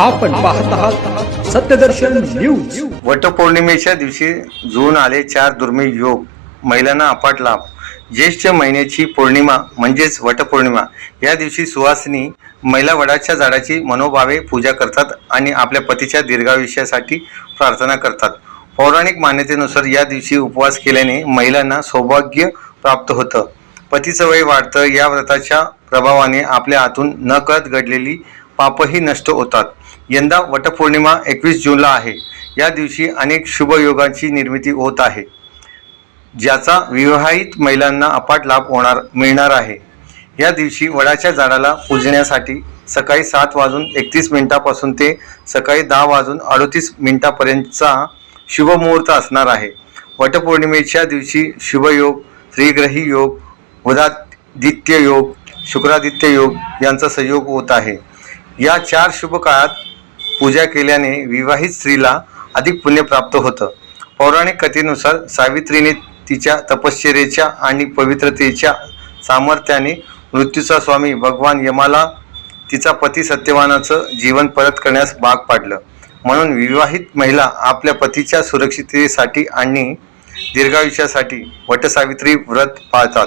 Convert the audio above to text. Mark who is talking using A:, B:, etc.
A: आपण पाहत आहात सत्यदर्शन न्यूज.
B: वटपौर्णिमेच्या दिवशी जुळून आले चार दुर्मिळ योग. महिलांना अपाट लाभ. ज्येष्ठ महिन्याची पौर्णिमा म्हणजेच वटपौर्णिमा. या दिवशी सुवासिनी महिला वडाच्या झाडाची मनोभावे पूजा करतात आणि आपल्या पतीच्या दीर्घायुष्यासाठी प्रार्थना करतात. पौराणिक मान्यतेनुसार या दिवशी उपवास केल्याने महिलांना सौभाग्य प्राप्त होतं. पतीचं वय वाढतं या व्रताच्या प्रभावाने आपल्या हातून नकळत घडलेली पापही नष्ट होतात. यंदा वटपौर्णिमा एकवीस जूनला आहे. या दिवशी अनेक शुभयोगांची निर्मिती होत आहे. ज्याचा विवाहित महिलांना अपाट लाभ होणार मिळणार आहे. या दिवशी वडाच्या झाडाला पूजण्यासाठी सकाळी सात वाजून एकतीस मिनिटापासून ते सकाळी दहा वाजून अडतीस मिनिटापर्यंतचा शुभमुहूर्त असणार आहे. वटपौर्णिमेच्या दिवशी शुभयोग श्रीग्रही योग वदादित्य योग शुक्रादित्य योग यांचा संयोग होत आहे. या चार शुभ काळात पूजा केल्याने विवाहित स्त्रीला अधिक पुण्य प्राप्त होतं. पौराणिक कथेनुसार सावित्रीने तिच्या तपश्चर्याच्या आणि पवित्रतेच्या सामर्थ्याने मृत्यूचा स्वामी भगवान यमाला तिचा पती सत्यवानाचं जीवन परत करण्यास भाग पाडलं. म्हणून विवाहित महिला आपल्या पतीच्या सुरक्षिततेसाठी आणि दीर्घायुष्यासाठी वटसावित्री व्रत पाळतात.